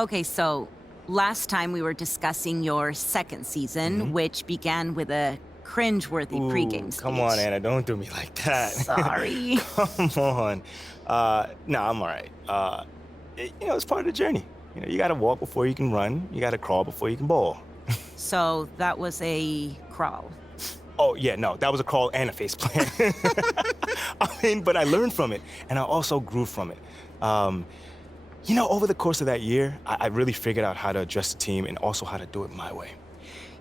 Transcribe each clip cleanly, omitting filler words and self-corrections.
Okay, so last time we were discussing your second season, which began with a cringe-worthy pregame speech. Come on, Anna, don't do me like that. Sorry. Come on. No, I'm all right. It's part of the journey. You got to walk before you can run. You got to crawl before you can bowl. So that was a crawl. Oh, yeah, no, that was a crawl and a face plant. But I learned from it, and I also grew from it. Over the course of that year, I really figured out how to address the team and also how to do it my way.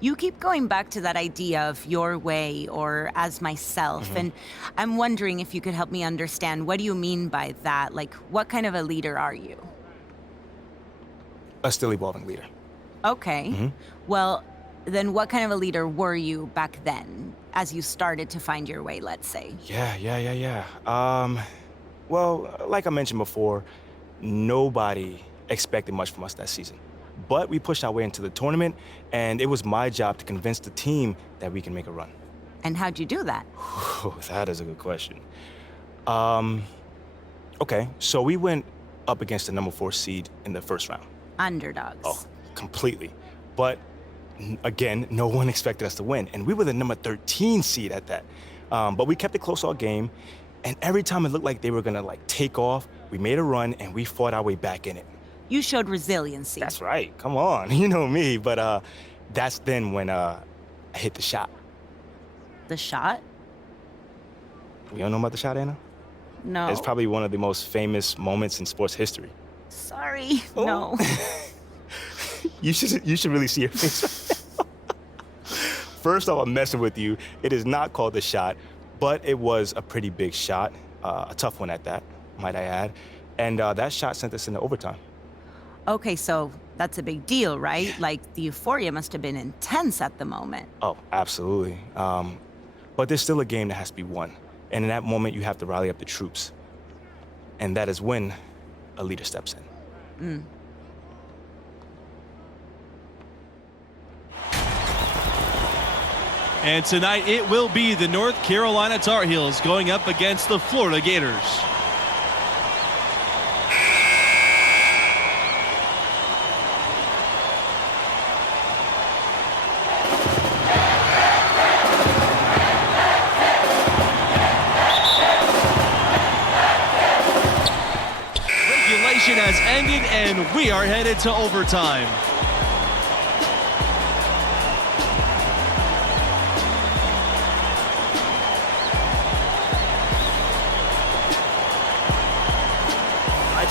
You keep going back to that idea of your way or as myself, and I'm wondering if you could help me understand, what do you mean by that? Like, what kind of a leader are you? A still evolving leader. Okay. Well, then what kind of a leader were you back then, as you started to find your way, let's say? Yeah. Well, like I mentioned before, nobody expected much from us that season. But we pushed our way into the tournament, and it was my job to convince the team that we can make a run. And how'd you do that? That is a good question. Okay, so we went up against the number 4 seed in the first round. Underdogs. Oh, completely. But again, no one expected us to win, and we were the number 13 seed at that. But we kept it close all game, and every time it looked like they were gonna take off, we made a run and we fought our way back in it. You showed resiliency. That's right. Come on, you know me. But that's then when I hit the shot. The shot? You don't know about the shot, Anna? No. It's probably one of the most famous moments in sports history. Sorry. Oh. No. You should really see your face. First off, I'm messing with you. It is not called the shot, but it was a pretty big shot, a tough one at that, might I add. And that shot sent us into overtime. Okay, so that's a big deal, right? Like, the euphoria must have been intense at the moment. Oh, absolutely. But there's still a game that has to be won. And in that moment, you have to rally up the troops. And that is when a leader steps in. And tonight, it will be the North Carolina Tar Heels going up against the Florida Gators. Regulation has ended, and we are headed to overtime.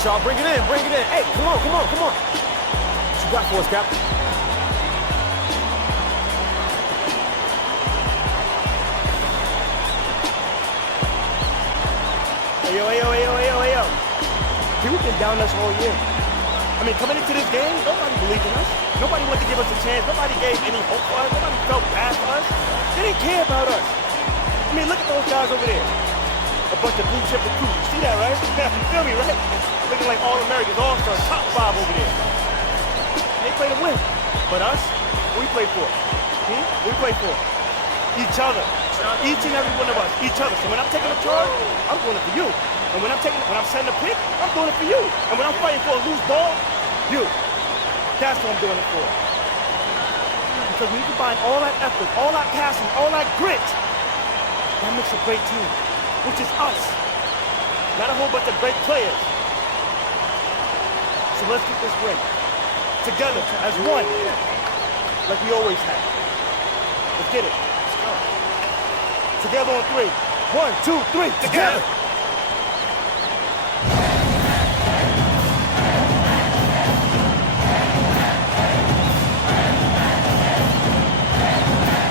Y'all, bring it in. Hey, come on. What you got for us, Captain? Hey, yo. People been down us all year. I mean, coming into this game, nobody believed in us. Nobody wanted to give us a chance. Nobody gave any hope for us. Nobody felt bad for us. They didn't care about us. I mean, look at those guys over there. A bunch of blue chip recruits. You see that, right? You feel me, right? Looking like all-Americans, all-stars, top 5 over there. They play to win. But us, what we play for? What we play for? Each other. Each and every one of us. Each other. So when I'm taking a charge, I'm doing it for you. And when I'm setting a pick, I'm doing it for you. And when I'm fighting for a loose ball, you. That's what I'm doing it for. Because when you combine all that effort, all that passion, all that grit, that makes a great team, which is us. Not a whole bunch of great players. So let's get this right. Together, as one. Like we always have. Let's get it. Let's go. Together on 3. 1, 2, 3. Together.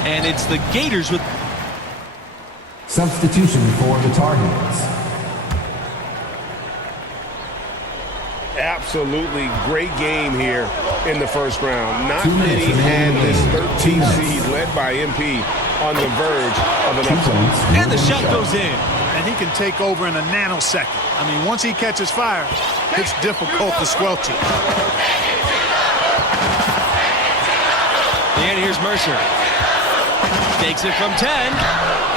And it's the Gators with substitution for the Tar Heels. Absolutely great game here in the first round. Not many had this 13th seed led by MP on the verge of an upset. And the shot goes in. And he can take over in a nanosecond. I mean, once he catches fire, it's difficult to squelch it. And here's Mercer. Takes it from 10.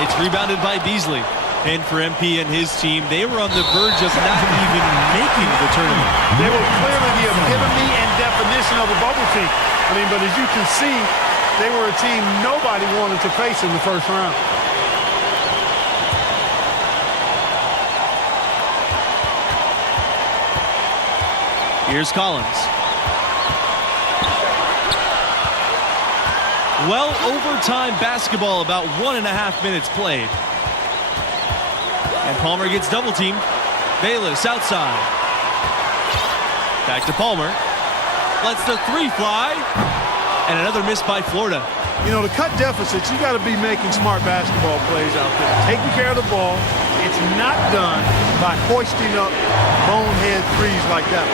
It's rebounded by Beasley. And for MP and his team, they were on the verge of not even making the tournament. They were clearly the epitome and definition of a bubble team. I mean, but as you can see, they were a team nobody wanted to face in the first round. Here's Collins. Well, overtime basketball, about 1.5 minutes played. And Palmer gets double teamed. Bayless outside. Back to Palmer. Lets the three fly. And another miss by Florida. You know, to cut deficits, you got to be making smart basketball plays out there. Taking care of the ball. It's not done by hoisting up bonehead threes like that.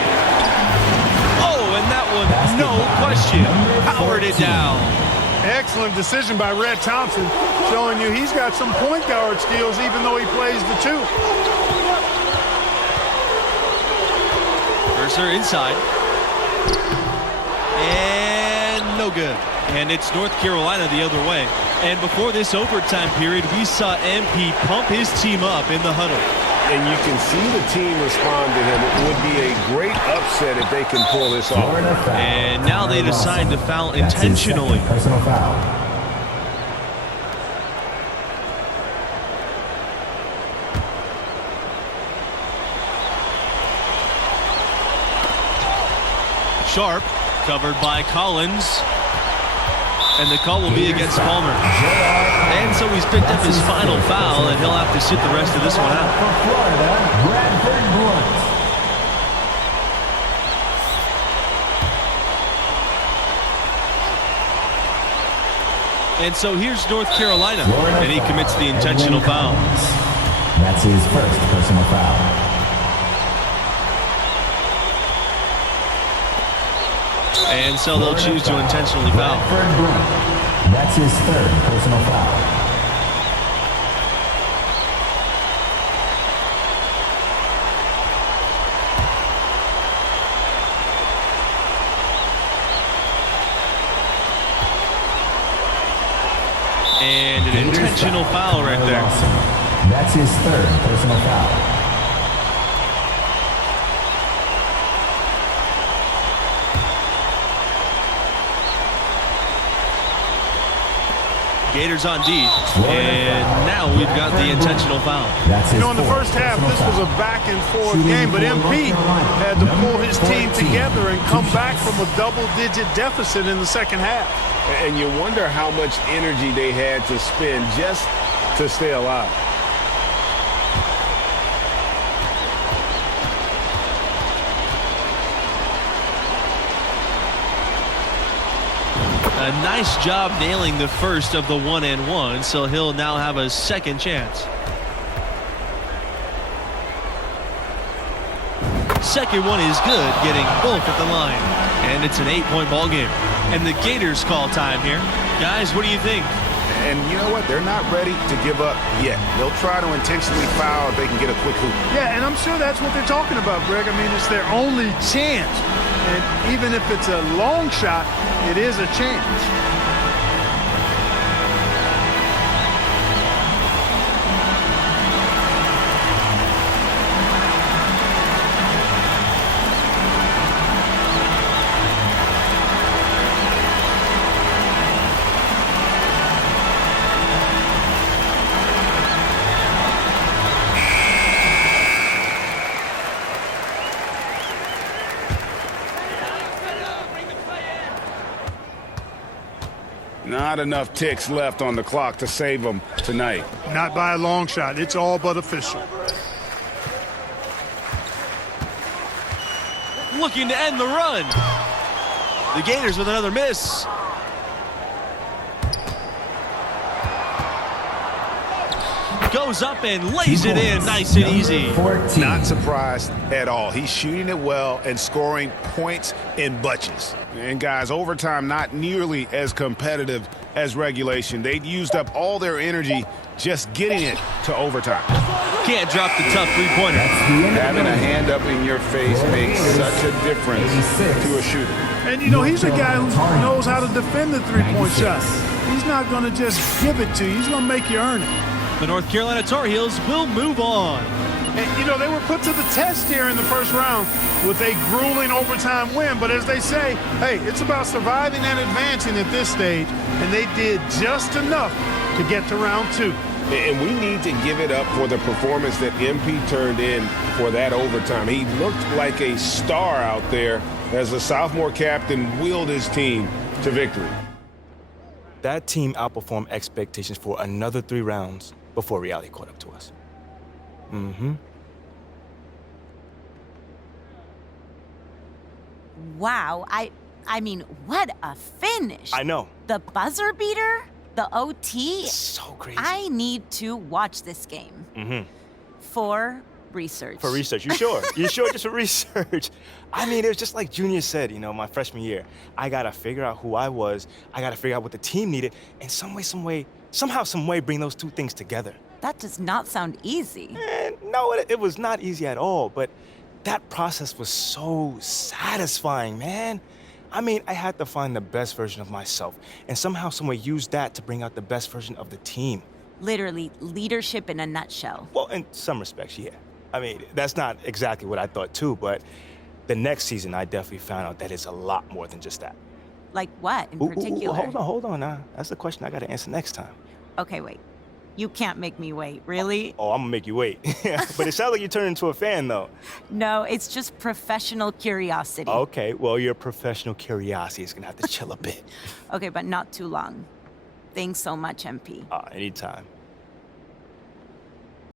Oh, and that one, no question, powered it down. Excellent decision by Red Thompson, showing you he's got some point guard skills even though he plays the two. Mercer inside. And no good. And it's North Carolina the other way. And before this overtime period, we saw MP pump his team up in the huddle. And you can see the team respond to him. It would be a great upset if they can pull this off. And now they decide to foul intentionally. Personal foul. Sharp, covered by Collins. And the call will be against Palmer. And so he's picked up his final foul, and he'll have to sit the rest of this one out. And so here's North Carolina, and he commits the intentional foul. That's his first personal foul. And so they'll choose to intentionally foul. That's his third personal foul. And an intentional foul right there. That's his third personal foul. Gators on D, and now we've got the intentional foul. You know, in the first half, this was a back-and-forth game, but MP had to pull his team together and come back from a double-digit deficit in the second half. And you wonder how much energy they had to spend just to stay alive. A nice job nailing the first of the 1-and-1, so he'll now have a second chance. Second one is good, getting both at the line. And it's an 8-point ball game. And the Gators call time here. Guys, what do you think? And you know what? They're not ready to give up yet. They'll try to intentionally foul if they can get a quick hoop. Yeah, and I'm sure that's what they're talking about, Greg. I mean, it's their only chance. And even if it's a long shot, it is a chance. Not enough ticks left on the clock to save them tonight. Not by a long shot. It's all but official. Looking to end the run. The Gators with another miss. Goes up and lays it in nice and easy. 14. Not surprised at all. He's shooting it well and scoring points in bunches. And guys, overtime not nearly as competitive as regulation. They'd used up all their energy just getting it to overtime. Can't drop the tough three-pointer. Having a hand up in your face makes such a difference to a shooter. And, you know, he's a guy who knows how to defend the three-point shot. He's not going to just give it to you. He's going to make you earn it. The North Carolina Tar Heels will move on. And, you know, they were put to the test here in the first round with a grueling overtime win. But as they say, hey, it's about surviving and advancing at this stage. And they did just enough to get to round 2. And we need to give it up for the performance that MP turned in for that overtime. He looked like a star out there as the sophomore captain wheeled his team to victory. That team outperformed expectations for another 3 rounds before reality caught up to us. Wow, I mean, what a finish. I know. The buzzer beater? The OT? So crazy. I need to watch this game. For research. For research, you sure? You sure just for research? I mean, it was just like Junior said, you know, my freshman year. I gotta figure out who I was. I gotta figure out what the team needed, and somehow, some way, bring those 2 things together. That does not sound easy. And no, it was not easy at all, but that process was so satisfying, man. I mean, I had to find the best version of myself, and somehow, some way, use that to bring out the best version of the team. Literally, leadership in a nutshell. Well, in some respects, yeah. I mean, that's not exactly what I thought too, but the next season, I definitely found out that it's a lot more than just that. Like what in particular? Hold on now. That's the question I gotta answer next time. Okay, wait. You can't make me wait, really? Oh, I'm gonna make you wait. But it sounds like you turned into a fan, though. No, it's just professional curiosity. Okay, well, your professional curiosity is gonna have to chill a bit. Okay, but not too long. Thanks so much, MP. Anytime.